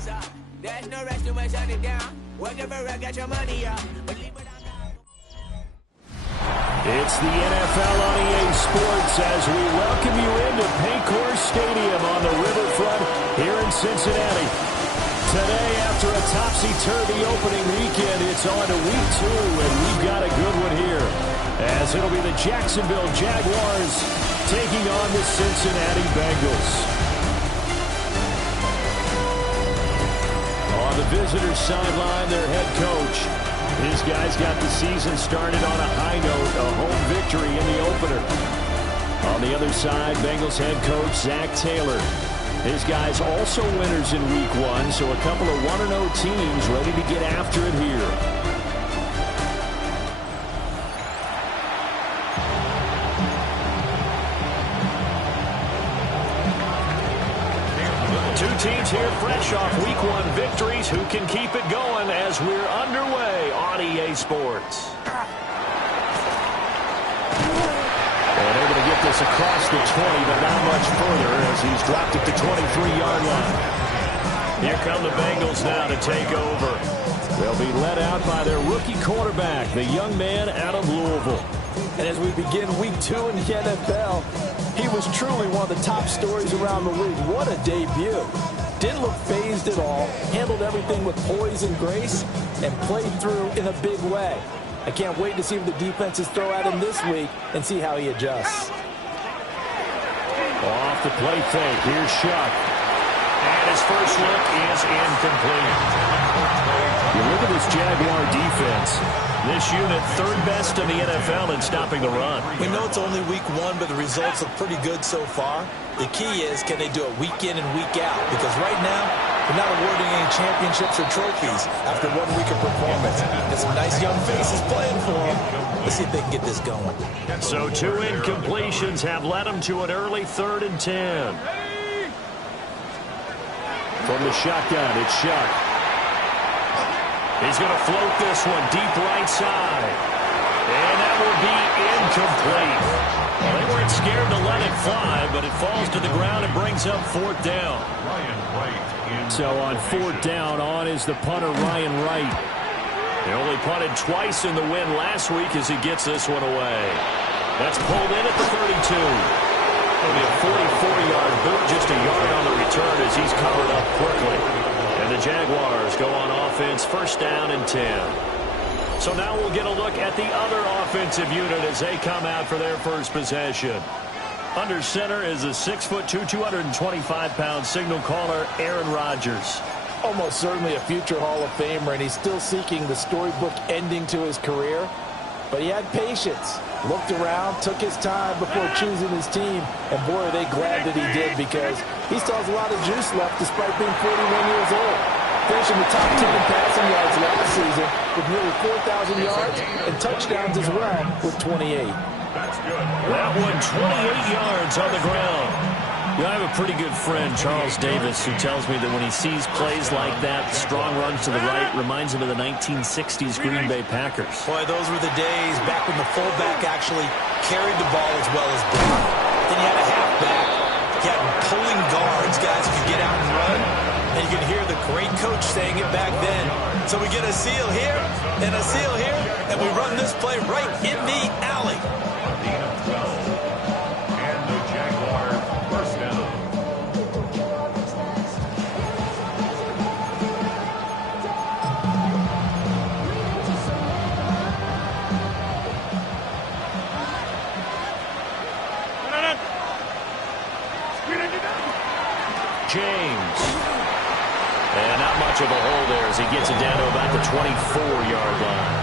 There's no rest to shut it down. Whatever, I got your money up. It's the NFL on EA Sports as we welcome you into Paycor Stadium on the riverfront here in Cincinnati. Today, after a topsy-turvy opening weekend, it's on to week 2, and we've got a good one here, as it'll be the Jacksonville Jaguars taking on the Cincinnati Bengals. On the visitors' sideline, their head coach. His guys got the season started on a high note, a home victory in the opener. On the other side, Bengals head coach Zach Taylor. His guys also winners in week 1, so a couple of 1-0 teams ready to get after it here. Two teams here fresh off week 1 victories. Who can keep it going as we're underway on EA Sports? And able to get this across the 20, but not much further as he's dropped it to 23-yard line. Here come the Bengals now to take over. They'll be led out by their rookie quarterback, the young man out of Louisville. And as we begin week 2 in the NFL, he was truly one of the top stories around the league. What a debut. Didn't look phased at all, handled everything with poise and grace, and played through in a big way. I can't wait to see what the defenses throw at him this week and see how he adjusts. Off the play fake, here's Shuck. And his first look is incomplete. You look at this Jaguar defense. This unit, third best in the NFL in stopping the run. We know it's only week 1, but the results look pretty good so far. The key is, can they do it week in and week out? Because right now, they're not awarding any championships or trophies after 1 week of performance. And some nice young faces playing for them. Let's see if they can get this going. So 2 incompletions have led them to an early 3rd and 10. From the shotgun, it's Shuck. He's going to float this one deep right side. And that will be incomplete. Well, they weren't scared to let it fly, but it falls to the ground and brings up 4th down. So on 4th down, on is the punter Ryan Wright. They only punted twice in the win last week as he gets this one away. That's pulled in at the 32. It'll be a 44-yard boot, just a yard on the return as he's covered up quickly. And the Jaguars go on offense, 1st down and 10. So now we'll get a look at the other offensive unit as they come out for their first possession. Under center is a 6'2", 225-pound signal caller, Aaron Rodgers. Almost certainly a future Hall of Famer, and he's still seeking the storybook ending to his career. But he had patience, looked around, took his time before choosing his team, and boy, are they glad that he did, because he still has a lot of juice left despite being 41 years old. Finishing the top 10 in passing yards last season with nearly 4,000 yards and touchdowns as well with 28. That one, 28 yards on the ground. You know, I have a pretty good friend, Charles Davis, who tells me that when he sees plays like that, strong runs to the right, reminds him of the 1960s Green Bay Packers. Boy, those were the days back when the fullback actually carried the ball as well as blocked. Then you had a halfback. You had pulling guards, guys who could get out and run. And you can hear the great coach saying it back then. So we get a seal here and a seal here, and we run this play right in the alley. And the Jaguars first down. James. And not much of a hole there as he gets it down to about the 24-yard line.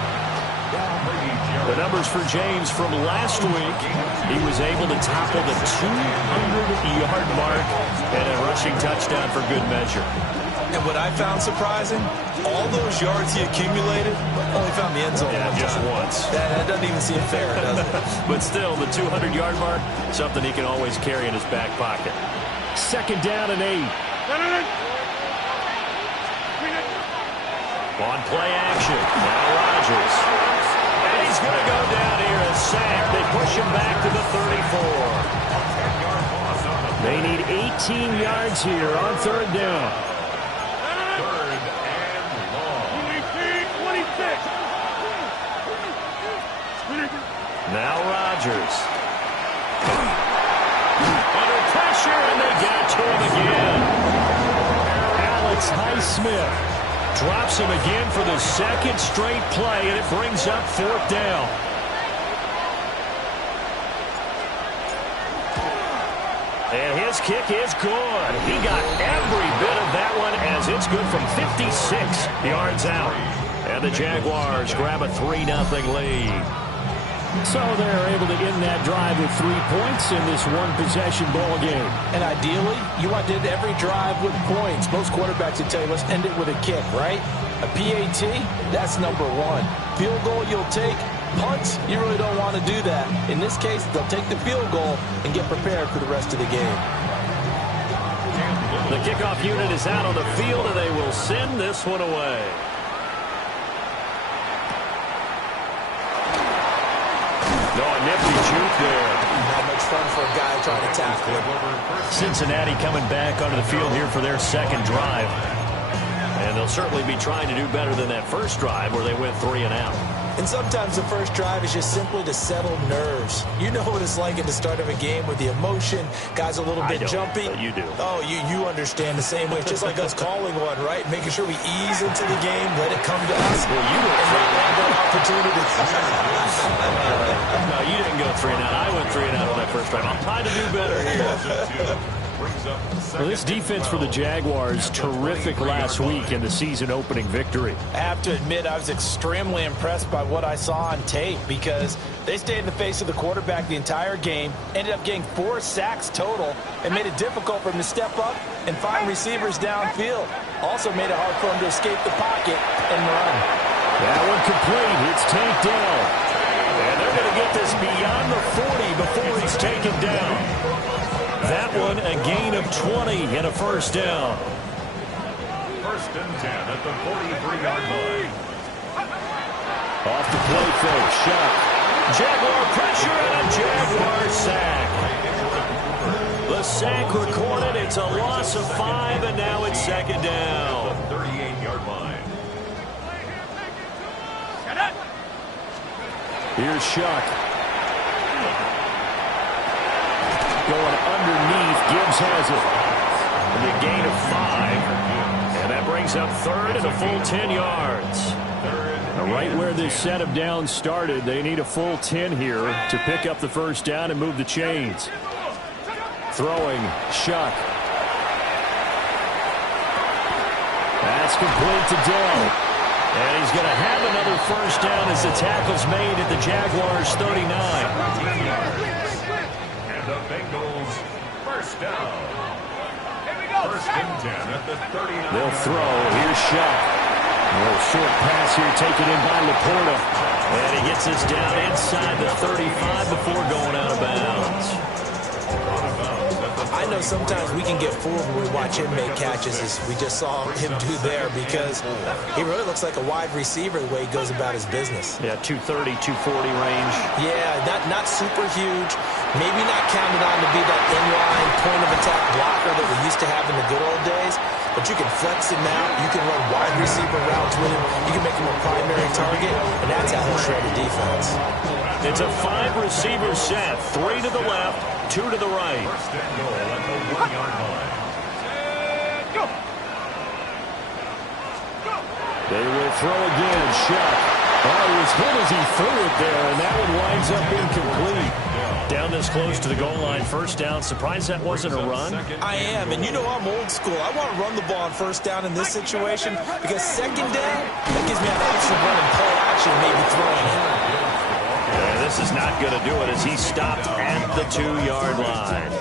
The numbers for James from last week, he was able to topple the 200-yard mark and a rushing touchdown for good measure. And what I found surprising, all those yards he accumulated, only found the end zone one just time. once. That doesn't even seem fair, does it? But still, the 200-yard mark, something he can always carry in his back pocket. 2nd down and 8. On play action, now Rodgers. And he's going to go down here and sack. They push him back to the 34. They need 18 yards here on 3rd down. It's Highsmith. Drops him again for the second straight play, and it brings up fourth down. And his kick is good. He got every bit of that one as it's good from 56 yards out. And the Jaguars grab a 3-0 lead. So they're able to end that drive with 3 points in this one-possession ball game. And ideally, you want to end every drive with points. Most quarterbacks would tell you, let's end it with a kick, right? A PAT, that's number one. Field goal you'll take. Punts, you really don't want to do that. In this case, they'll take the field goal and get prepared for the rest of the game. The kickoff unit is out on the field, and they will send this one away. No, a nifty juke there. Not much fun for a guy trying to tackle him. Cincinnati coming back onto the field here for their second drive. And they'll certainly be trying to do better than that first drive where they went 3 and out. And sometimes the first drive is just simply to settle nerves. You know what it's like at the start of a game with the emotion. Guys a little bit jumpy. But you do. Oh, you understand the same way. It's just like us calling one, right? Making sure we ease into the game, let it come to us. Well, you went and not have that opportunity. No, you didn't go 3 and out. I went 3 and out on that first drive. I'm trying to do better here. Well, this defense for the Jaguars, terrific last week in the season-opening victory. I have to admit, I was extremely impressed by what I saw on tape because they stayed in the face of the quarterback the entire game, ended up getting 4 sacks total, and made it difficult for him to step up and find receivers downfield. Also made it hard for him to escape the pocket and run. That one complete. It's tanked down. And they're going to get this beyond the 40 before he's taken down. That one a gain of 20 and a first down. First and 10 at the 43-yard line. Off the play fake. Shot. Jaguar pressure and a Jaguar sack. The sack recorded. It's a loss of 5, and now it's second down. 38-yard line. Here's Shuck. Going underneath. Gibbs has it. And a gain of 5. And that brings up third and a full 10 yards. Now, right where this set of downs started, they need a full 10 here to pick up the first down and move the chains. Throwing. Shuck. That's complete to Dell. And he's going to have another first down as the tackle's made at the Jaguars' 39. And the Bengals first down. First and 10 at the 39. They'll throw. Here's Shuck. A little short pass here taken in by Laporta. And he gets this down inside the 35 before going out of bounds. I know sometimes we can get fooled when we watch him make catches, as we just saw him do there, because he really looks like a wide receiver the way he goes about his business. Yeah, 230, 240 range. Yeah, not super huge. Maybe not counted on to be that inline point-of-attack blocker that we used to have in the good old days, but you can flex him out. You can run wide receiver routes with him. You can make him a primary target, and that's how he'll shred a defense. It's a 5-receiver set. 3 to the left, 2 to the right. First and goal at the 1-yard line. They will throw again. Shuck. Oh, he was hit as he threw it there, and that one winds up incomplete. Down this close to the goal line, first down. Surprised that wasn't a run? I am, and you know I'm old school. I want to run the ball on first down in this situation because second down, that gives me an option of running play action, maybe throwing it. And this is not going to do it as he stopped at the 2-yard line.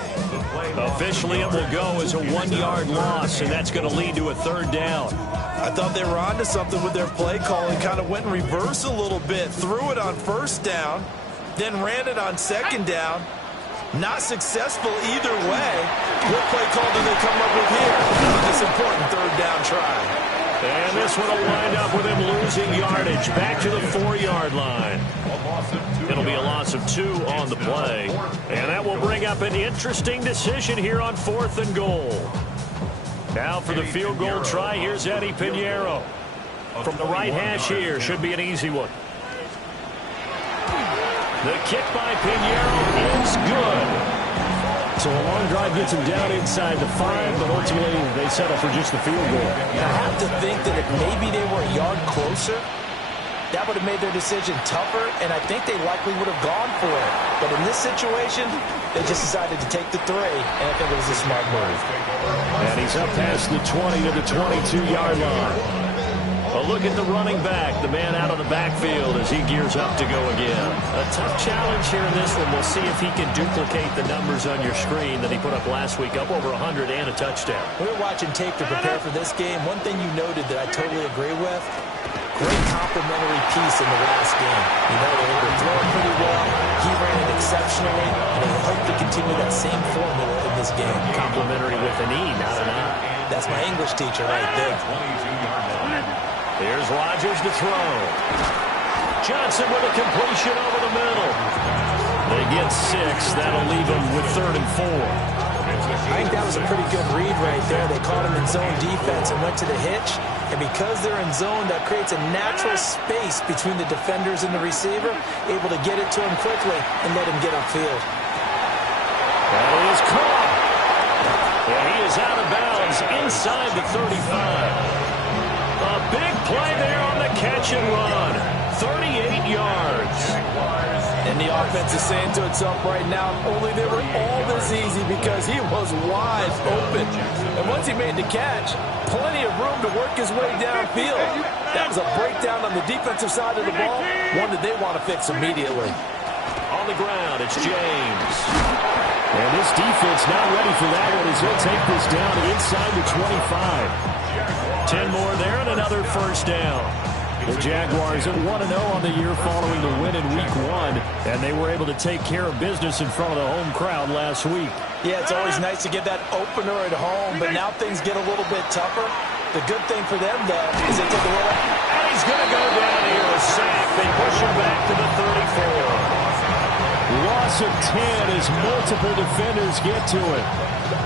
Officially, it will go as a 1-yard loss, and that's going to lead to a third down. I thought they were onto something with their play call and kind of went in reverse a little bit. Threw it on first down, then ran it on second down. Not successful either way. What play call do they come up with here on this important third down try? And this one will wind up with him losing yardage back to the 4-yard line. It'll be a loss of 2 on the play. And that will bring up an interesting decision here on 4th and goal. Now for the field goal try, here's Eddie Pinheiro. From the right hash here, should be an easy one. The kick by Pinheiro is good. So a long drive gets them down inside the 5, but ultimately they settle for just the field goal. And I have to think that if maybe they were a yard closer, that would have made their decision tougher, and I think they likely would have gone for it. But in this situation, they just decided to take the 3, and I think it was a smart move. And he's up past the 20 to the 22-yard line. A look at the running back, the man out of the backfield as he gears up to go again. A tough challenge here in this one. We'll see if he can duplicate the numbers on your screen that he put up last week, up over 100 and a touchdown. We were watching tape to prepare for this game. One thing you noted that I totally agree with, great complimentary piece in the last game. You know, they were throwing pretty well. He ran it exceptionally, and they hope to continue that same formula in this game. Complimentary with an E, not an I. That's my English teacher right there. Here's Rodgers to throw. Johnson with a completion over the middle. They get 6. That'll leave them with 3rd and 4. I think that was a pretty good read right there. They caught him in zone defense and went to the hitch. And because they're in zone, that creates a natural space between the defenders and the receiver, able to get it to him quickly and let him get upfield. That is caught. And he is out of bounds inside the 35. A big play there on the catch and run. 38 yards. And the offense is saying to itself right now, only they were all this easy because he was wide open. And once he made the catch, plenty of room to work his way downfield. That was a breakdown on the defensive side of the ball, one that they want to fix immediately. On the ground, it's James. And this defense not ready for that one as he'll take this down inside the 25. 10 more there and another first down. The Jaguars at 1-0 on the year following the win in Week 1, and they were able to take care of business in front of the home crowd last week. Yeah, it's always nice to get that opener at home, but now things get a little bit tougher. The good thing for them, though, is they take a little... And he's going to go down here, a sack. They push him back to the 34. Loss of 10 as multiple defenders get to it.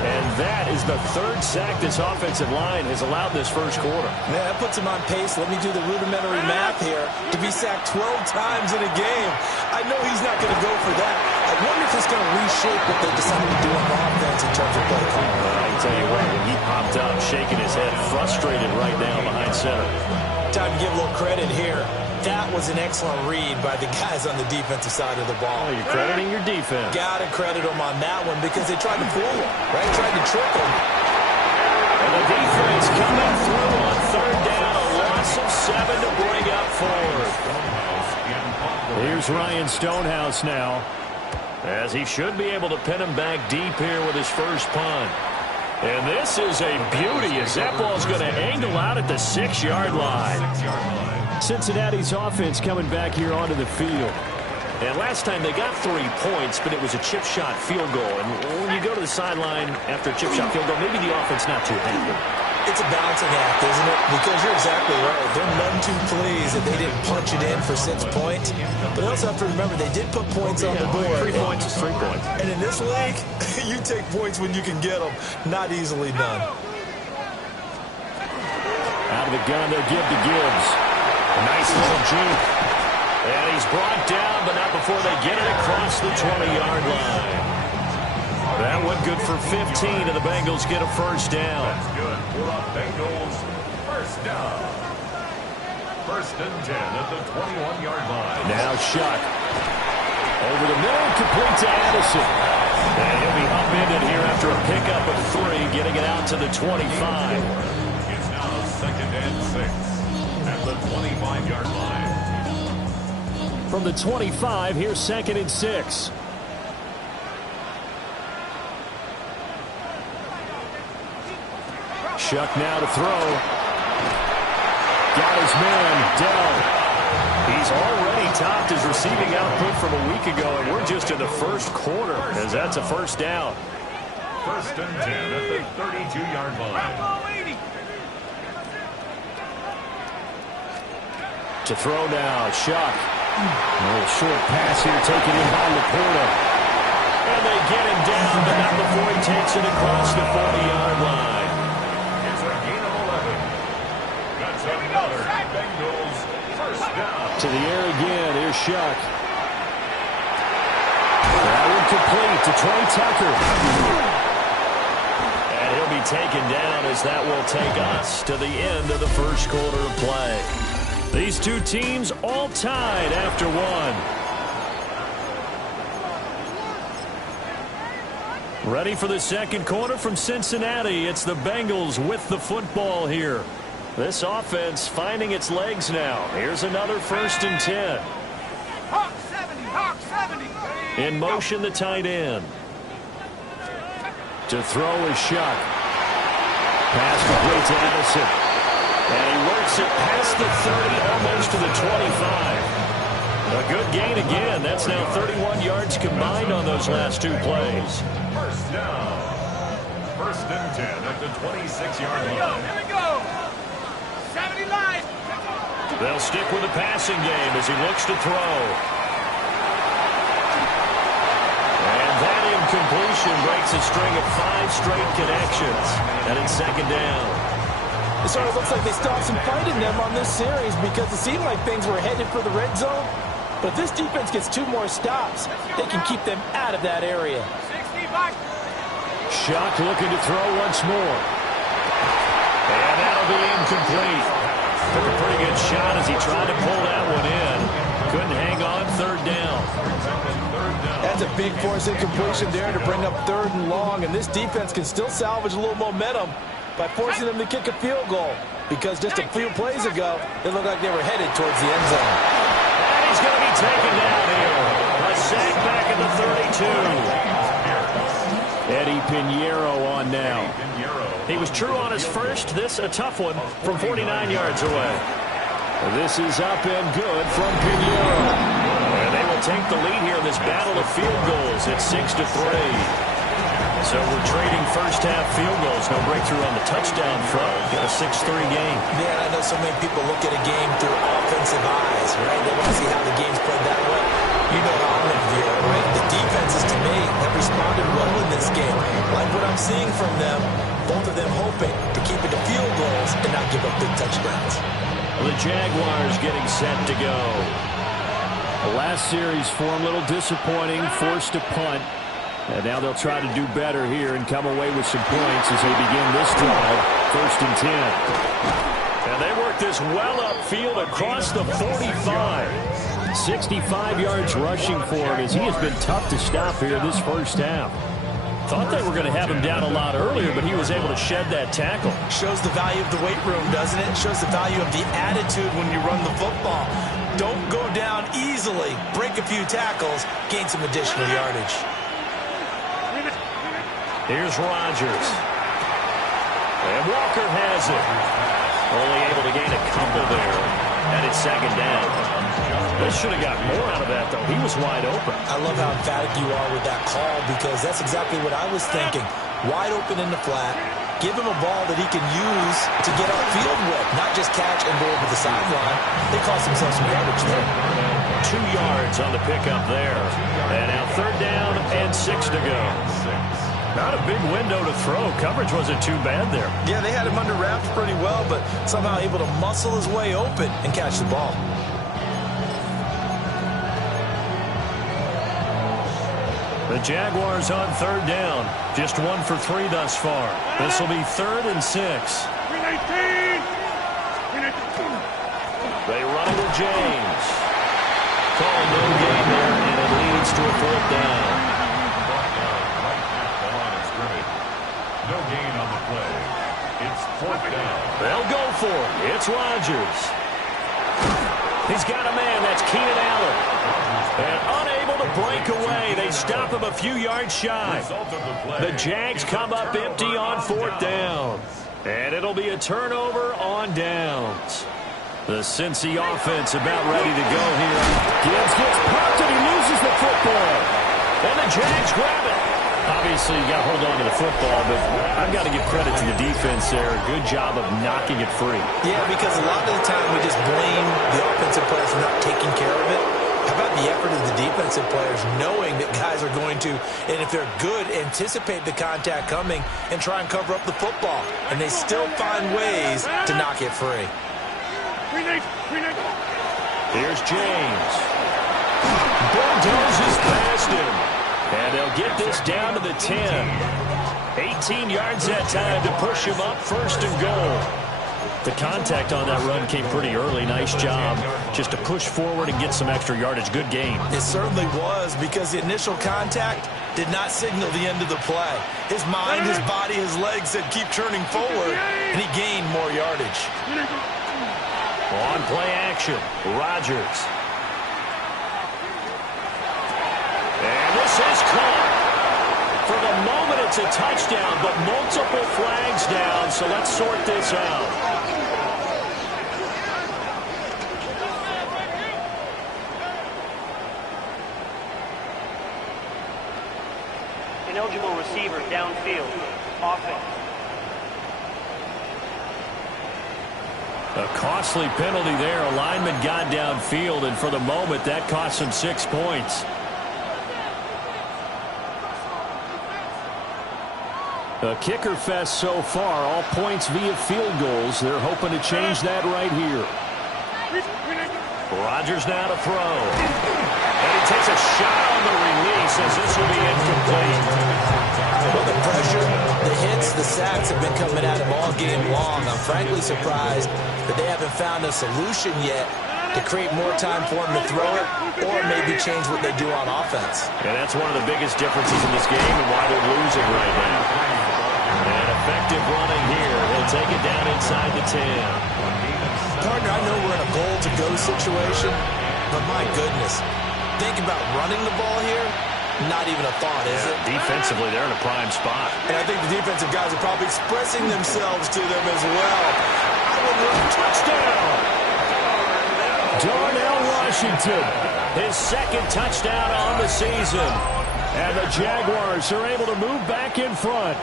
And that is the 3rd sack this offensive line has allowed this first quarter. Man, that puts him on pace. Let me do the rudimentary math here. To be sacked 12 times in a game, I know he's not going to go for that. I wonder if it's going to reshape what they decided to do on offense in terms of play calling. I can tell you what, when he popped up, shaking his head, frustrated right now behind center. Time to give a little credit here. That was an excellent read by the guys on the defensive side of the ball. Oh, you're crediting your defense. Got to credit them on that one because they tried to fool him, right? Tried to trick him. And the defense coming through on 3rd down. A loss of 7 to bring up 4th. Here's Ryan Stonehouse now, as he should be able to pin him back deep here with his first punt. And this is a beauty as that ball's going to angle out at the 6-yard line. Cincinnati's offense coming back here onto the field. And last time they got 3 points, but it was a chip shot field goal. And when you go to the sideline after a chip shot field goal, maybe the offense not too happy. It's a balancing act, isn't it? Because you're exactly right. They're none too pleased that they didn't punch it in for 6 points. But they also have to remember they did put points on the board. 3 points is 3 points. And in this league, you take points when you can get them. Not easily done. Out of the gun, they'll give to Gibbs. A nice little juke. And he's brought down, but not before they get it across the 20-yard line. That one good for 15, and the Bengals get a first down. That's good for the Bengals. First down. 1st and 10 at the 21-yard line. Now Shuck. Over the middle, complete to Addison. And he'll be upended here after a pickup of 3, getting it out to the 25. It's now 2nd and 6 at the 25-yard line. From the 25, here's 2nd and 6. Shuck now to throw. Got his man, Dell. He's already topped his receiving output from a week ago, and we're just in the first quarter, as that's a first down. 1st and 10 at the 32-yard line. To throw now, Shuck. A little short pass here, taken in by Laporta. And they get him down, but not before he takes it across the 40-yard line. It's a gain of 11. That's another Bengals first down. To the air again, here's Shuck. That one complete to Trey Tucker. And he'll be taken down as that will take us to the end of the first quarter of play. These two teams all tied after one. Ready for the second quarter from Cincinnati. It's the Bengals with the football here. This offense finding its legs now. Here's another 1st and 10. Hawk 70, Hawk 70. In motion, the tight end. To throw is Shuck. Pass complete to Addison. And he works it past the 30, almost to the 25. A good gain again. That's now 31 yards combined on those last two plays. First down. 1st and 10 at the 26-yard line. Here we go. 70 line. They'll stick with the passing game as he looks to throw. And that incompletion breaks a string of 5 straight connections. And it's 2nd down. It sort of looks like they still have some fight in them on this series because it seemed like things were headed for the red zone. But if this defense gets 2 more stops, they can keep them out of that area. 60 back. Shuck looking to throw once more. And that'll be incomplete. Took a pretty good shot as he tried to pull that one in. Couldn't hang on. 3rd down. That's a big force incompletion there to bring up 3rd and long. And this defense can still salvage a little momentum by forcing them to kick a field goal. Because just a few plays ago, it looked like they were headed towards the end zone. And he's going to be taken down here. A sack back at the 32. Eddie Pinheiro on now. He was true on his first. This a tough one from 49 yards away. This is up and good from Pinheiro. And they will take the lead here in this battle of field goals at 6-3. So we're trading first-half field goals. No breakthrough on the touchdown front. Got a 6-3 game. Man, I know so many people look at a game through offensive eyes, right? They want to see how the game's played that way. You know how I'm going to view it, right? The defenses, to me, have responded well in this game. Like what I'm seeing from them, both of them hoping to keep it to field goals and not give up big touchdowns. The Jaguars getting set to go. The last series form a little disappointing, forced to punt. And now they'll try to do better here and come away with some points as they begin this drive. 1st and 10. And they work this well upfield across the 45. 65 yards rushing for him as he has been tough to stop here this first half. Thought they were going to have him down a lot earlier, but he was able to shed that tackle. Shows the value of the weight room, doesn't it? Shows the value of the attitude when you run the football. Don't go down easily. Break a few tackles. Gain some additional yardage. Here's Rodgers. And Walker has it. Only able to gain a couple there. And it's 2nd down. They should have got more out of that, though. He was wide open. I love how emphatic you are with that call because that's exactly what I was thinking. Wide open in the flat. Give him a ball that he can use to get upfield with, not just catch and go over the sideline. They cost themselves some yardage there. 2 yards on the pickup there. And now 3rd down and 6 to go. Not a big window to throw. Coverage wasn't too bad there. Yeah, they had him under wraps pretty well, but somehow able to muscle his way open and catch the ball. The Jaguars on 3rd down. Just 1 for 3 thus far. This will be 3rd and 6. 319. They run it with James. Call no gain there, and it leads to a 4th down. No gain on the play. It's 4th down. They'll go for it. It's Rodgers. He's got a man. That's Keenan Allen. And unable to break away. They stop him a few yards shy. The Jags come up empty on 4th down. And it'll be a turnover on downs. The Cincy offense about ready to go here. Gibbs gets popped and he loses the football. And the Jags grab it. Obviously, you got to hold on to the football, but I've got to give credit to the defense there. Good job of knocking it free. Yeah, because a lot of the time we just blame the offensive players for not taking care of it. How about the effort of the defensive players knowing that guys are going to, and if they're good, anticipate the contact coming and try and cover up the football. And they still find ways to knock it free. Here's James. Bulldozes past him. And they'll get this down to the 10. 18 yards that time to push him up, 1st and goal. The contact on that run came pretty early. Nice job just to push forward and get some extra yardage. Good game. It certainly was, because the initial contact did not signal the end of the play. His mind, his body, his legs said keep churning forward, and he gained more yardage. On play action, Rodgers. And this is caught. For the moment, it's a touchdown, but multiple flags down, so let's sort this out. Ineligible receiver downfield. Offense. A costly penalty there. A lineman got downfield, and for the moment, that cost him 6 points. A kicker fest so far. All points via field goals. They're hoping to change that right here. Rodgers now to throw. And he takes a shot on the release as this will be incomplete. Well, the pressure, the hits, the sacks have been coming at him all game long. I'm frankly surprised that they haven't found a solution yet to create more time for him to throw it, or maybe change what they do on offense. And that's one of the biggest differences in this game and why they're losing right now. And effective running here. He'll take it down inside the 10. Partner, I know we're in a goal-to-go situation, but my goodness, think about running the ball here. Not even a thought, is it? Defensively, they're in a prime spot. And I think the defensive guys are probably expressing themselves to them as well. I would run touchdown. Darnell Washington, his 2nd touchdown on the season. And the Jaguars are able to move back in front.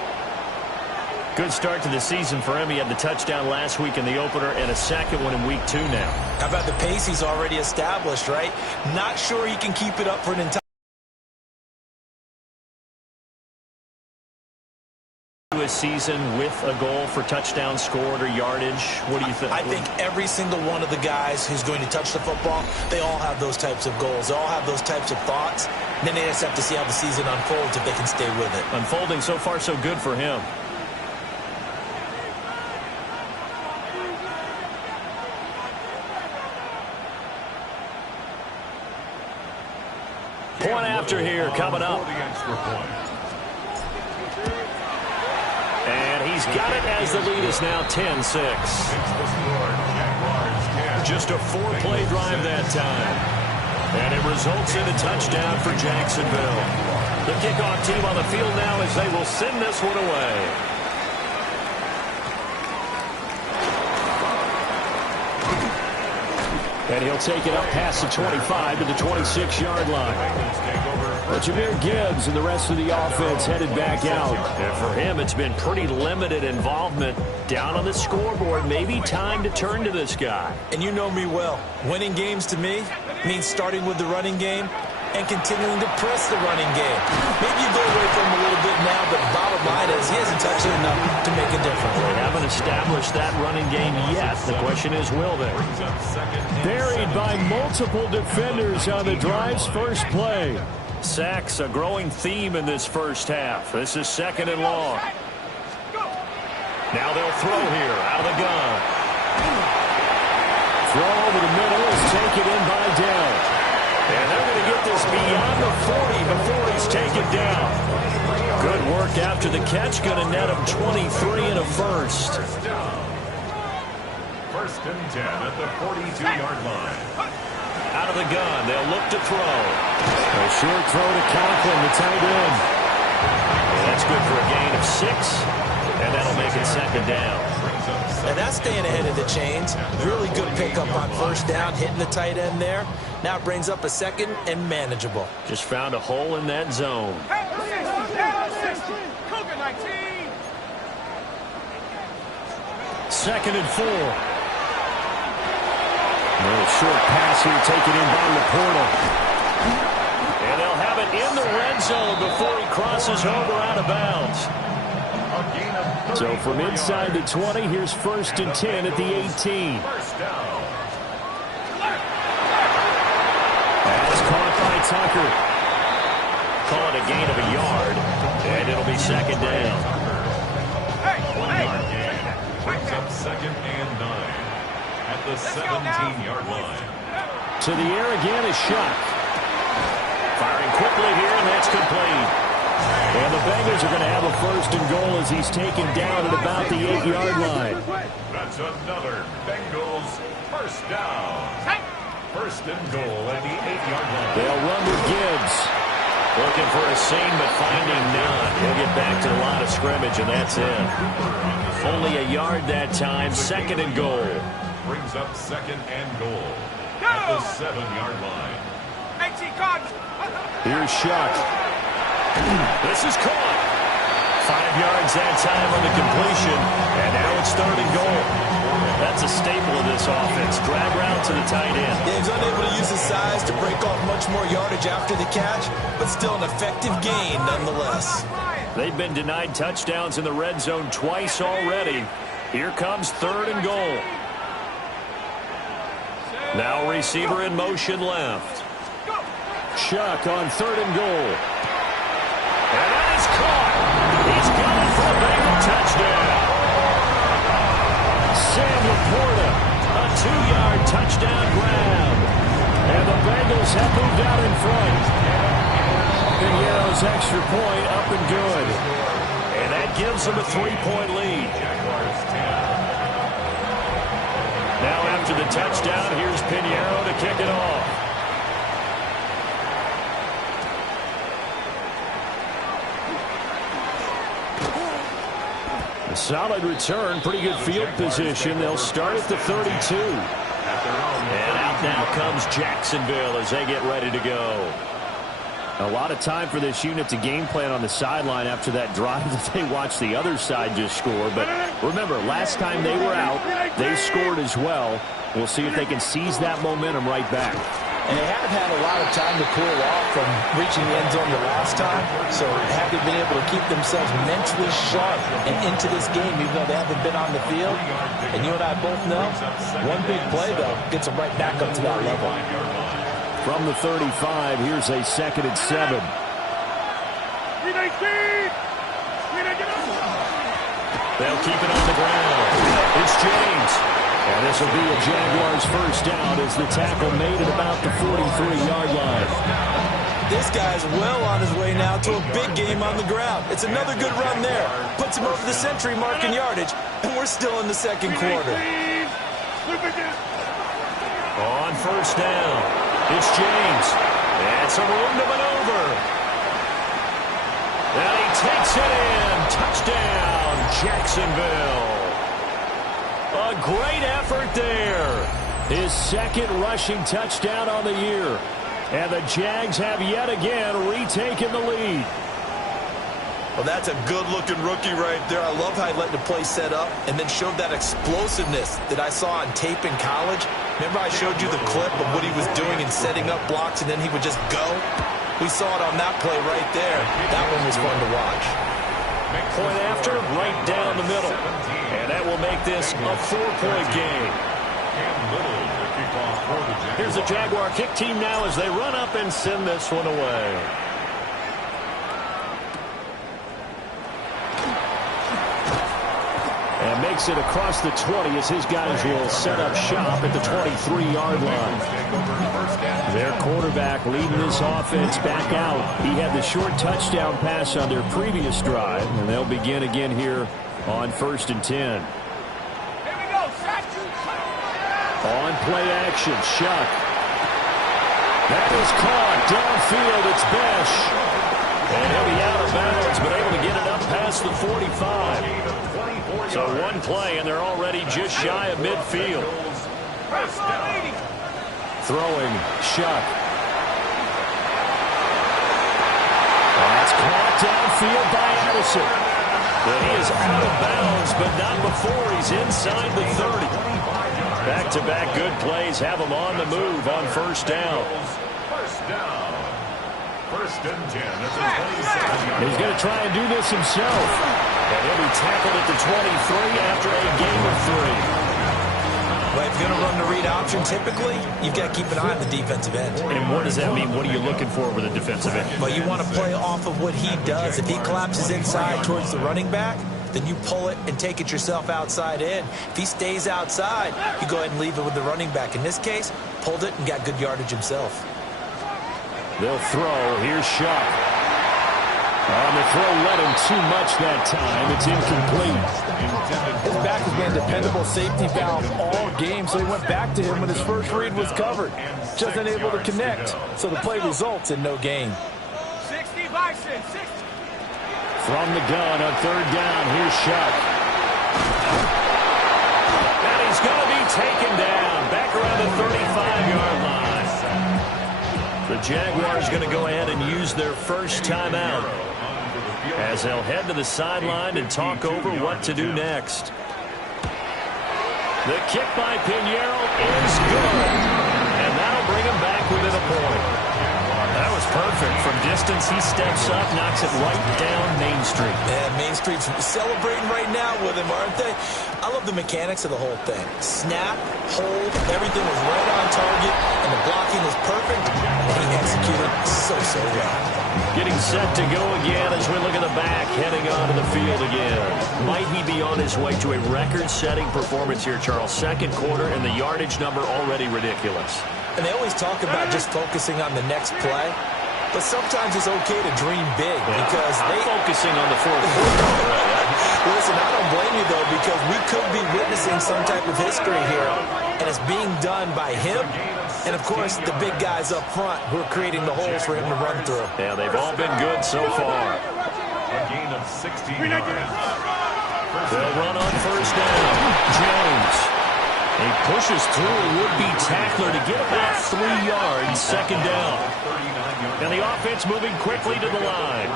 Good start to the season for him. He had the touchdown last week in the opener and a 2nd one in week 2 now. How about the pace he's already established, right? Not sure he can keep it up for an entire season with a goal for touchdown scored or yardage. What do you think? I think every single one of the guys who's going to touch the football, they all have those types of goals. They all have those types of thoughts. And then they just have to see how the season unfolds if they can stay with it. Unfolding so far so good for him. Point after here coming up. And he's got it as the lead is now 10-6. Just a 4-play drive that time. And it results in a touchdown for Jacksonville. The kickoff team on the field now as they will send this one away. And he'll take it up past the 25 to the 26-yard line. Well, Jahmyr Gibbs and the rest of the offense headed back out. And for him, it's been pretty limited involvement down on the scoreboard. Maybe time to turn to this guy. And you know me well. Winning games to me means starting with the running game and continuing to press the running game. Maybe you go away from him a little bit now, but the bottom line is he hasn't touched it enough to make a difference. They haven't established that running game yet. The question is, will they? Buried by multiple defenders on the drive's first play. Sacks, a growing theme in this first half. This is 2nd and long. Now they'll throw here out of the gun. Throw over the middle is taken in by Dell. And they're going to get this beyond the 40 before he's taken down. Good work after the catch. Going to net him 23 and a first. 1st and 10 at the 42-yard line. Out of the gun, they'll look to throw. A short throw to Conklin, the tight end. And that's good for a gain of 6, and that'll make it 2nd down. And that's staying ahead of the chains. Really good pickup on 1st down, hitting the tight end there. Now it brings up a 2nd and manageable. Just found a hole in that zone. Cougar 19. 2nd and 4. A short pass here taken in by Laporta. And they'll have it in the red zone before he crosses over out of bounds. So from inside the 20, here's 1st and 10 at the 18. That's caught by Tucker. call it a gain of a yard, and it'll be second down. Brings up second and 9 at the 17-yard line. To the air again is Shuck. Firing quickly here, and that's complete. And the Bengals are going to have a first and goal as he's taken down at about the 8-yard line. That's another Bengals first down. First and goal at the 8-yard line. They'll run with Gibbs. Looking for a seam, but finding none. He'll get back to the line of scrimmage, and that's it. Only a yard that time. Second and goal. Brings up second and goal at the 7-yard line. Here's Shuck. This is caught. 5 yards that time on the completion, and now it's third and goal. That's a staple of this offense. Drag route to the tight end. Yeah, he's unable to use his size to break off much more yardage after the catch, but still an effective gain nonetheless. They've been denied touchdowns in the red zone twice already. Here comes third and goal. Now receiver in motion left. Shuck on third and goal. And that is caught. He's going for a Bengal touchdown. Sam Laporta, a 2-yard touchdown grab. And the Bengals have moved out in front. Piniero's extra point up and good. And that gives them a 3-point lead. Now after the touchdown, here's Piniero to kick it off. A solid return, pretty good field position. They'll start at the 32. And out now comes Jacksonville as they get ready to go. A lot of time for this unit to game plan on the sideline after that drive that they watched the other side just score. But remember, last time they were out, they scored as well. We'll see if they can seize that momentum right back. And they haven't had a lot of time to cool off from reaching the end zone the last time. So have they been able to keep themselves mentally sharp and into this game, even though they haven't been on the field? And you and I both know, one big play, though, gets them right back up to that level. From the 35, here's a second and 7. They'll keep it on the ground. It's James. And this will be a Jaguars first down as the tackle made at about the 43-yard line. This guy's well on his way now to a big game on the ground. It's another good run there. Puts him over the century mark in yardage, and we're still in the second quarter. On first down, it's James. And some room to maneuver. And he takes it in. Touchdown, Jacksonville. A great effort there. His second rushing touchdown on the year. And the Jags have yet again retaken the lead. Well, that's a good-looking rookie right there. I love how he let the play set up and then showed that explosiveness that I saw on tape in college. Remember I showed you the clip of what he was doing and setting up blocks, and then he would just go? We saw it on that play right there. That one was fun to watch. Point after, right down the middle. And that will make this a 4-point game. Here's the Jaguar kick team now as they run up and send this one away. And makes it across the 20 as his guys will set up shop at the 23-yard line. Their quarterback leading this offense back out. He had the short touchdown pass on their previous drive, and they'll begin again here on 1st and 10. On play action, Shuck. That is caught downfield. It's Besh. And he'll be out of bounds, but able to get it up past the 45. So one play, and they're already just shy of midfield. Throwing, Shuck. That's caught downfield by Addison. But he is out of bounds, but not before he's inside the 30. Back-to-back good plays have him on the move on first down. First and 10 at the 27. He's going to try and do this himself. And he'll be tackled at the 23 after a game of 3. But if you're going to run the read option typically, you've got to keep an eye on the defensive end. And what does that mean? What are you looking for with a defensive end? Well, you want to play off of what he does. If he collapses inside towards the running back, then you pull it and take it yourself outside in. If he stays outside, you go ahead and leave it with the running back. In this case, pulled it and got good yardage himself. They'll throw. Here's Shuck. On the throw, led him too much that time. It's incomplete. His back has been a dependable safety valve all game, so he went back to him when his first read was covered. Just unable to connect, so the play results in no gain. 60 Bison, 60. From the gun on third down, here's Shuck. And he's going to be taken down. Back around the 35-yard line. The Jaguars going to go ahead and use their first timeout as they'll head to the sideline and talk over what to do next. The kick by Pinheiro is good. And that'll bring him back within a point. That was perfect. From distance, he steps up, knocks it right down Main Street. Yeah, Main Street's celebrating right now with him, aren't they? I love the mechanics of the whole thing. Snap, hold, everything was right on target, and the blocking was perfect, and he executed so well. Getting set to go again as we look at the back, heading onto the field again. Might he be on his way to a record-setting performance here, Charles? Second quarter, and the yardage number already ridiculous. And they always talk about just focusing on the next play, but sometimes it's okay to dream big because they're focusing on the fourth quarter. Listen, I don't blame you, though, because we could be witnessing some type of history here, and it's being done by him and, of course, the big guys up front who are creating the holes for him to run through. Yeah, they've all been good so far. A gain of 16 yards. They'll run on first down. Jones. He pushes through a would-be tackler to get about 3 yards, second down. And the offense moving quickly to the line.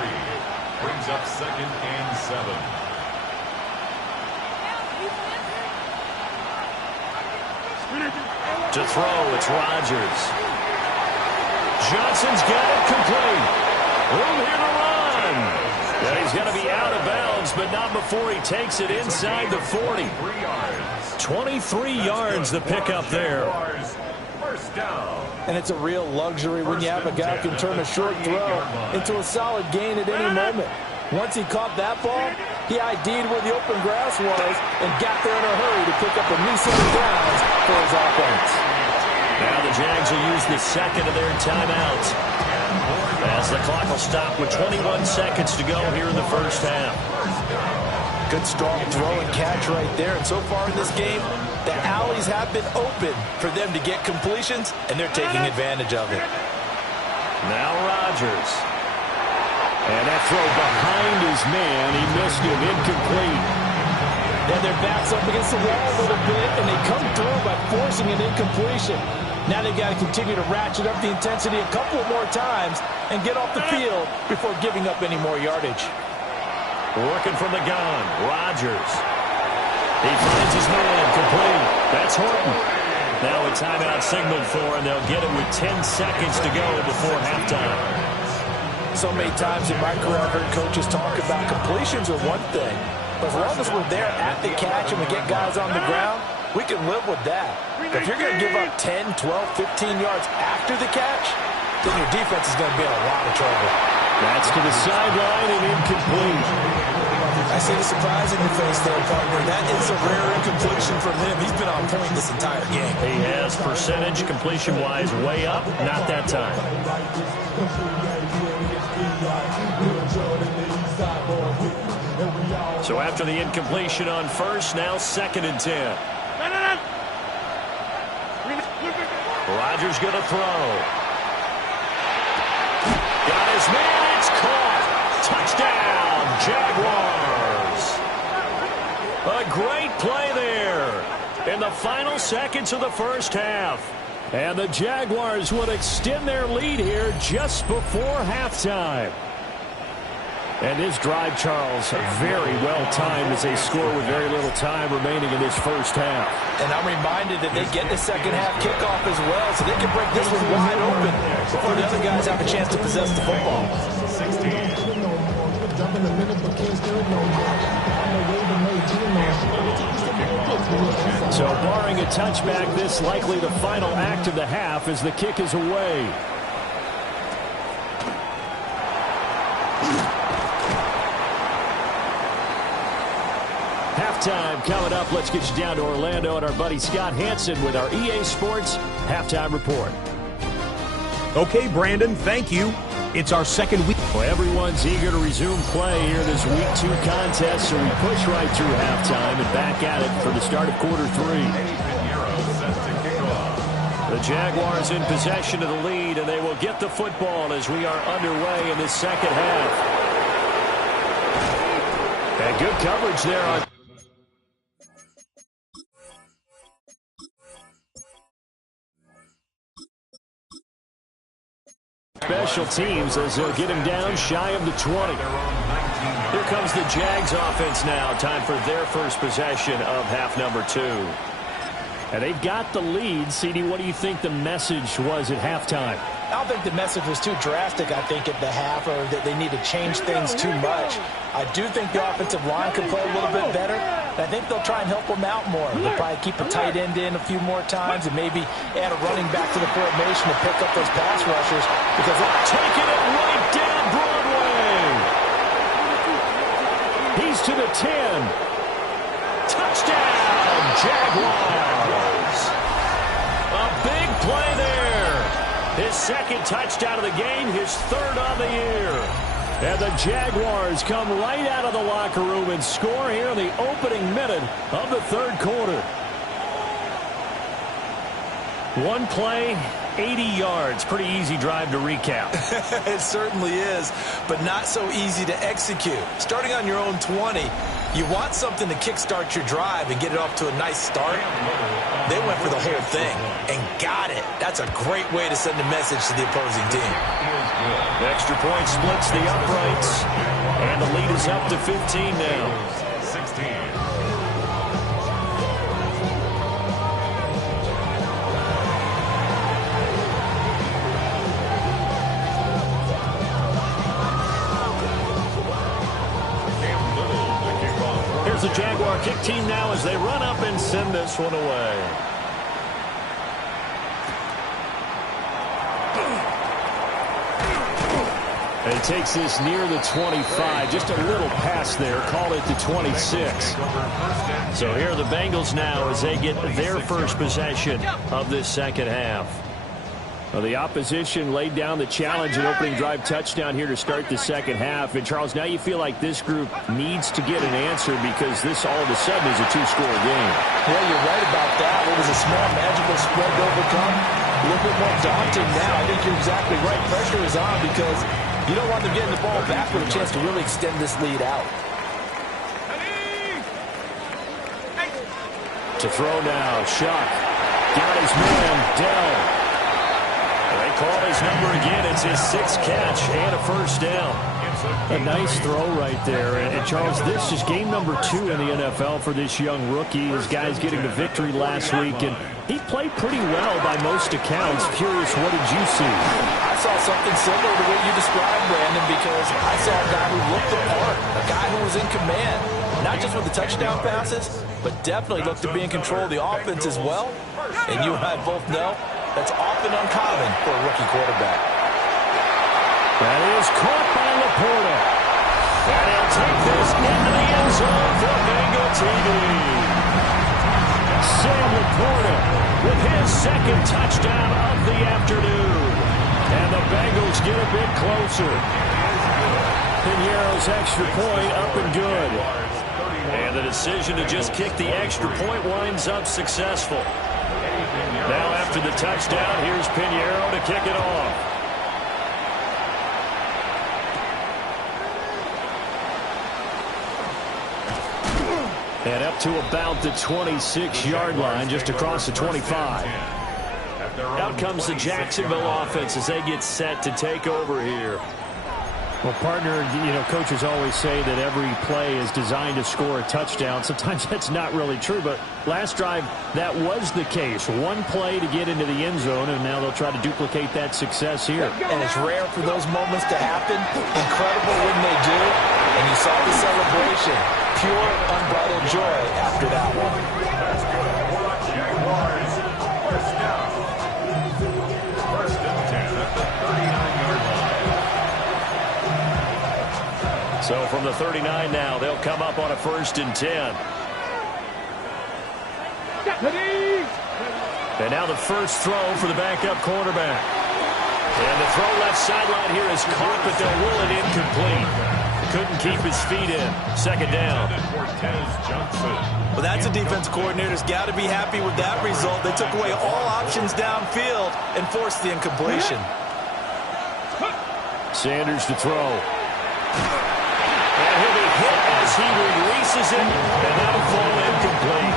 Brings up 2nd and 7. To throw, it's Rodgers. Johnson's got it complete. Room here to run. Yeah, he's going to be out of bounds, but not before he takes it inside the 40. 23 yards the pickup there. First down. And it's a real luxury when you have a guy who can turn a short throw into a solid gain at any moment. Once he caught that ball, he ID'd where the open grass was and got there in a hurry to pick up a new set of downs for his offense. Now the Jags will use the second of their timeouts as the clock will stop with 21 seconds to go here in the first half. Good strong throw and catch right there. And so far in this game, the alleys have been open for them to get completions, and they're taking advantage of it. Now Rodgers. And that throw behind his man. He missed him. Incomplete. Then their backs up against the wall a little bit, and they come through by forcing an incompletion. Now they've got to continue to ratchet up the intensity a couple more times and get off the field before giving up any more yardage. Working from the gun, Rodgers. He finds his man, complete. That's Horton. Now a timeout signaled for, and they'll get it with 10 seconds to go before halftime. So many times in my career, I've heard coaches talk about completions are one thing, but as long as we're there at the catch and we get guys on the ground, we can live with that. But if you're going to give up 10, 12, 15 yards after the catch, then your defense is going to be in a lot of trouble. That's to the sideline and incomplete. I see the surprise in your face there, partner. That is a rare incompletion from him. He's been on point this entire game. He has percentage completion-wise way up. Not that time. So after the incompletion on first, now 2nd and 10. Rodgers going to throw. Got his man. It's caught. Touchdown, Jaguars. A great play there in the final seconds of the first half. And the Jaguars would extend their lead here just before halftime. And his drive, Charles, very well timed as they score with very little time remaining in this first half. And I'm reminded that they get the second half kickoff as well, so they can break this one wide open before the other guys have a chance to possess the football. 16. So barring a touchback, this likely the final act of the half as the kick is away. Halftime coming up. Let's get you down to Orlando and our buddy Scott Hansen with our EA Sports Halftime Report. Okay, Brandon, thank you. It's our second week. Well, everyone's eager to resume play here this Week 2 contest, so we push right through halftime and back at it for the start of quarter 3. The Jaguars in possession of the lead, and they will get the football as we are underway in this second half. And good coverage there on special teams as they'll get him down shy of the 20. Here comes the Jags offense now. Time for their first possession of half number 2. And they've got the lead. CD, what do you think the message was at halftime? I don't think the message was too drastic, I think, at the half, or that they need to change things too much. I do think the offensive line could play a little bit better. I think they'll try and help them out more. They'll probably keep a tight end in a few more times and maybe add a running back to the formation to pick up those pass rushers, because they're taking it right down Broadway. He's to the 10. Touchdown, Jaguars. A big play there. His second touchdown of the game, his third on the year. And the Jaguars come right out of the locker room and score here in the opening minute of the third quarter. One play, 80 yards. Pretty easy drive to recap. It certainly is, but not so easy to execute. Starting on your own 20, you want something to kickstart your drive and get it off to a nice start. They went for the whole thing and got it. That's a great way to send a message to the opposing team. The extra point splits the uprights, and the lead is up to 15 now. 16. Here's the Jaguar kick team now as they run up and send this one away. And he takes this near the 25. Just a little pass there. Call it the 26. So here are the Bengals now as they get their first possession of this second half. Well, the opposition laid down the challenge and opening drive touchdown here to start the second half. And, Charles, now you feel like this group needs to get an answer because this all of a sudden is a two-score game. Yeah, you're right about that. It was a small magical spread to overcome. A little bit more daunting now. I think you're exactly right. Pressure is on because you don't want them getting the ball back with a chance to really extend this lead out. To throw now, Shuck. Got his man, Dell. They call his number again. It's his sixth catch and a first down. A nice throw right there. And Charles, this is game number 2 in the NFL for this young rookie. His guys getting the victory last week, and he played pretty well by most accounts. Curious, what did you see? I saw something similar to what you described, Brandon, because I saw a guy who looked the part, a guy who was in command, not just with the touchdown passes, but definitely looked to be in control of the offense as well. And you and I both know that's often uncommon for a rookie quarterback. That is caught by Laporta. And he'll take this into the end zone for Bengal TV. Sam Laporta with his second touchdown of the afternoon. And the Bengals get a bit closer. Piñeiro's extra point up and good. And the decision to just kick the extra point winds up successful. Now after the touchdown, here's Piñeiro to kick it off. And up to about the 26-yard line, just across the 25. Out comes the Jacksonville offense as they get set to take over here. Well, partner, coaches always say that every play is designed to score a touchdown. Sometimes that's not really true, but last drive, that was the case. One play to get into the end zone, and now they'll try to duplicate that success here. And it's rare for those moments to happen. Incredible when they do. And you saw the celebration. pure, unbridled joy after that one. That's good for the Jaguars. First down. First and 10 at the 39-yard line. So from the 39 now, they'll come up on a 1st and 10. And now the first throw for the backup quarterback. And the throw left sideline here is caught, but they'll rule it incomplete. Couldn't keep his feet in. 2nd down. Well, that's a defense coordinator's got to be happy with that result. They took away all options downfield and forced the incompletion. Sanders to throw. And he'll be hit as he releases it, and that'll fall incomplete.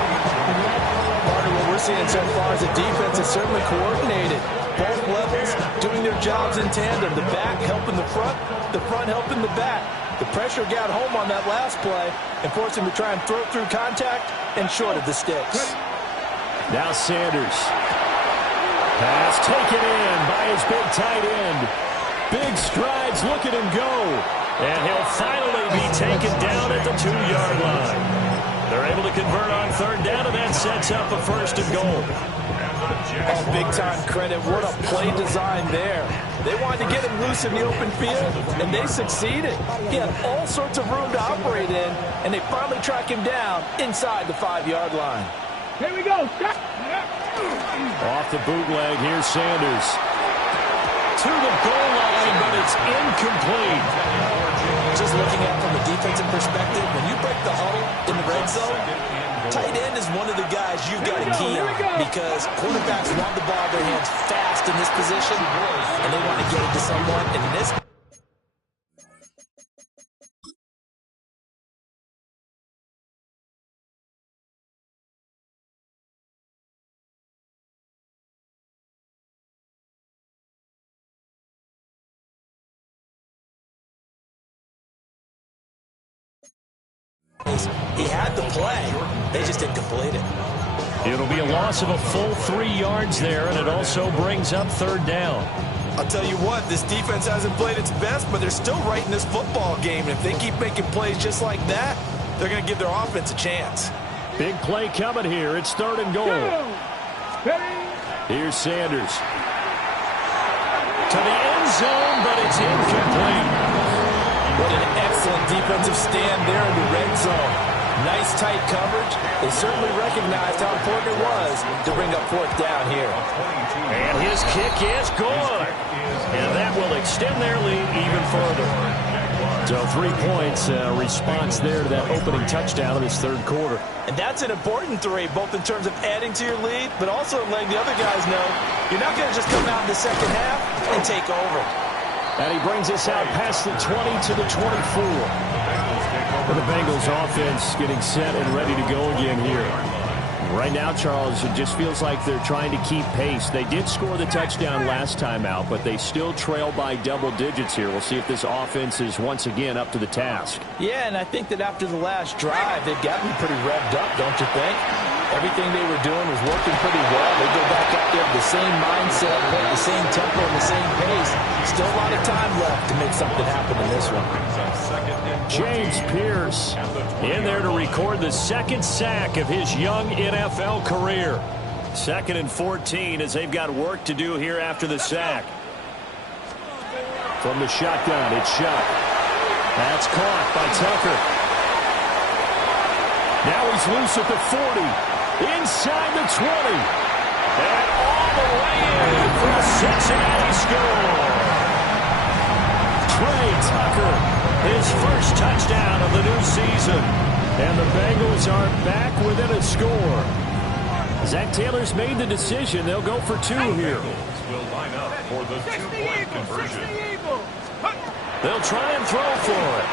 Partner, what we're seeing so far is the defense is certainly coordinated. Both levels doing their jobs in tandem. The back helping the front helping the back. The pressure got home on that last play and forced him to try and throw through contact and short of the sticks. Now Sanders. Pass taken in by his big tight end. Big strides, look at him go. And he'll finally be taken down at the 2-yard line. They're able to convert on 3rd down, and that sets up a 1st and goal. Oh, big-time credit. What a play design there. They wanted to get him loose in the open field, and they succeeded. He had all sorts of room to operate in, and they finally track him down inside the 5-yard line. Here we go. Off the bootleg, here's Sanders. To the goal line, but it's incomplete. Just looking at it from a defensive perspective, when you break the huddle in the red zone, tight end is one of the guys you've got to key on because quarterbacks want the ball in their hands fast in this position, and they want to get it to someone. And in this he had the play. They just didn't complete it. It'll be a loss of a full 3 yards there, and it also brings up 3rd down. I'll tell you what, this defense hasn't played its best, but they're still right in this football game. And if they keep making plays just like that, they're going to give their offense a chance. Big play coming here. It's 3rd and goal. Here's Sanders. To the end zone, but it's incomplete. What an excellent defensive stand there in the red zone. Nice tight coverage. They certainly recognized how important it was to bring up 4th down here. And his kick is good. And that will extend their lead even further. So 3 points, response there to that opening touchdown in this 3rd quarter. And that's an important 3, both in terms of adding to your lead, but also letting the other guys know you're not going to just come out in the second half and take over. And he brings us out past the 20 to the 24. And the Bengals offense getting set and ready to go again here. Right now, Charles, it just feels like they're trying to keep pace. They did score the touchdown last time out, but they still trail by double digits here. We'll see if this offense is once again up to the task. Yeah, and I think that after the last drive, they've gotten pretty revved up, don't you think? Everything they were doing was working pretty well. They go back out there with the same mindset, the same tempo, and the same pace. Still a lot of time left to make something happen in this one. James Pierce in there to record the 2nd sack of his young NFL career. 2nd and 14 as they've got work to do here after the sack. From the shotgun, it's shot. That's caught by Tucker. Now he's loose at the 40. Inside the 20. And all the way in for a Cincinnati score. Trey Tucker, his first touchdown of the new season. And the Bengals are back within a score. Zach Taylor's made the decision. They'll go for 2 here. Will line up for the 2-point conversion. They'll try and throw for it.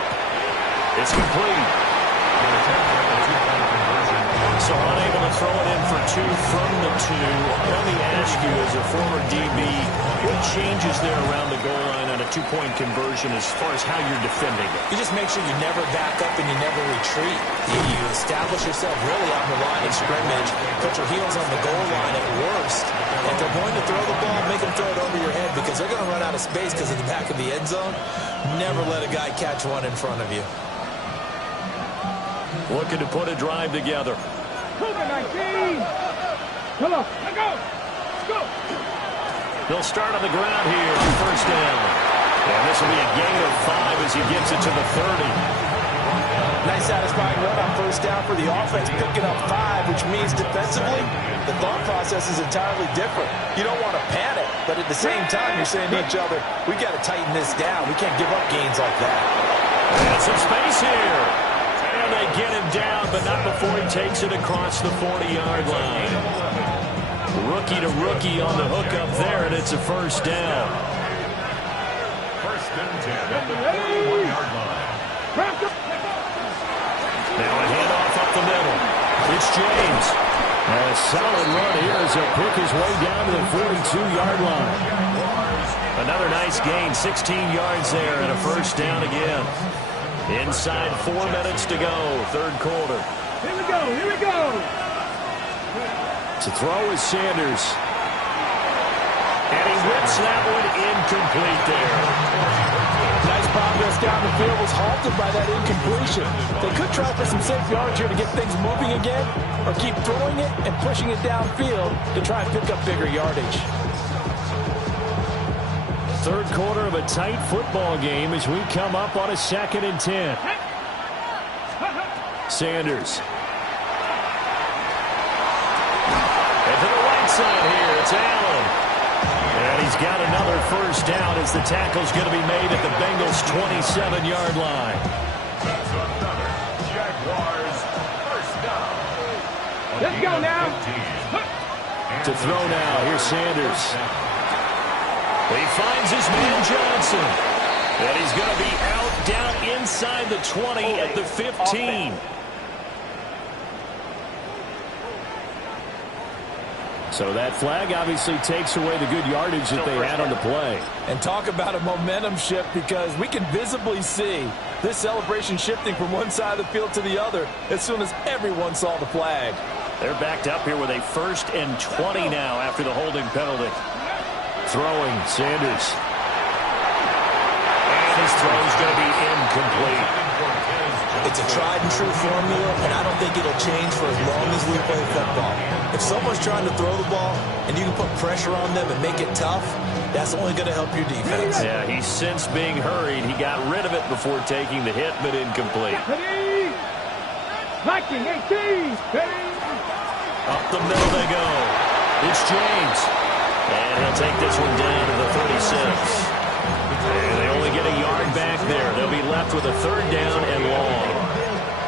It's complete. So unable to throw it in for 2 from the 2. Let me ask you, as a former DB, what changes there around the goal line on a 2-point conversion as far as how you're defending it? You just make sure you never back up and you never retreat. You establish yourself really on the line of scrimmage, put your heels on the goal line at worst. If they're going to throw the ball, make them throw it over your head because they're going to run out of space because of the back of the end zone. Never let a guy catch one in front of you. looking to put a drive together. Come on, let's go. Let's go. He'll start on the ground here on first down. And this will be a gain of 5 as he gets it to the 30. Nice satisfying run on first down for the offense, picking up 5, which means defensively, the thought process is entirely different. You don't want to panic, but at the same time, you're saying to each other, we've got to tighten this down. We can't give up gains like that. And some space here. And they get him down, but not before he takes it across the 40-yard line. Rookie to rookie on the hook up there, and it's a first down. First and 10 at the 41-yard line. Now a handoff up the middle. It's James. And a solid run here as he'll pick his way down to the 42-yard line. Another nice gain, 16 yards there, and a first down again. Inside 4 minutes to go, third quarter. Here we go, here we go. To throw is Sanders. And he whips that one incomplete there. Nice progress down the field, was halted by that incompletion. They could try for some safe yards here to get things moving again, or keep throwing it and pushing it downfield to try and pick up bigger yardage. Third quarter of a tight football game as we come up on a 2nd and 10. Sanders. And to the right side here, it's Allen. And he's got another first down as the tackle's going to be made at the Bengals' 27-yard line. That's another Jaguars first down. Let's go now. To throw now, here's Sanders. He finds his man Johnson. And he's going to be out down inside the 20 at the 15. So that flag obviously takes away the good yardage that they had on the play. And talk about a momentum shift, because we can visibly see this celebration shifting from one side of the field to the other as soon as everyone saw the flag. They're backed up here with a 1st and 20 now after the holding penalty. Throwing, Sanders. And his throw's going to be incomplete. It's a tried-and-true formula, and I don't think it'll change for as long as we play football. If someone's trying to throw the ball and you can put pressure on them and make it tough, that's only going to help your defense. Yeah, he's since being hurried. He got rid of it before taking the hit, but incomplete. Viking 18. Up the middle they go. It's James. And he'll take this one down to the 36. And they only get a yard back there. They'll be left with a 3rd down and long.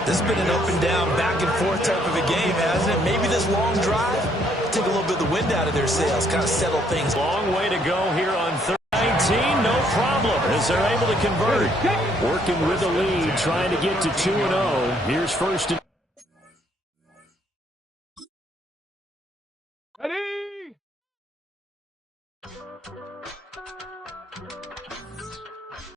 This has been an up-and-down, back-and-forth type of a game, hasn't it? Maybe this long drive take a little bit of the wind out of their sails, kind of settle things. Long way to go here on 19, no problem, as they're able to convert. Working with the lead, trying to get to 2-0. Here's first and Ready?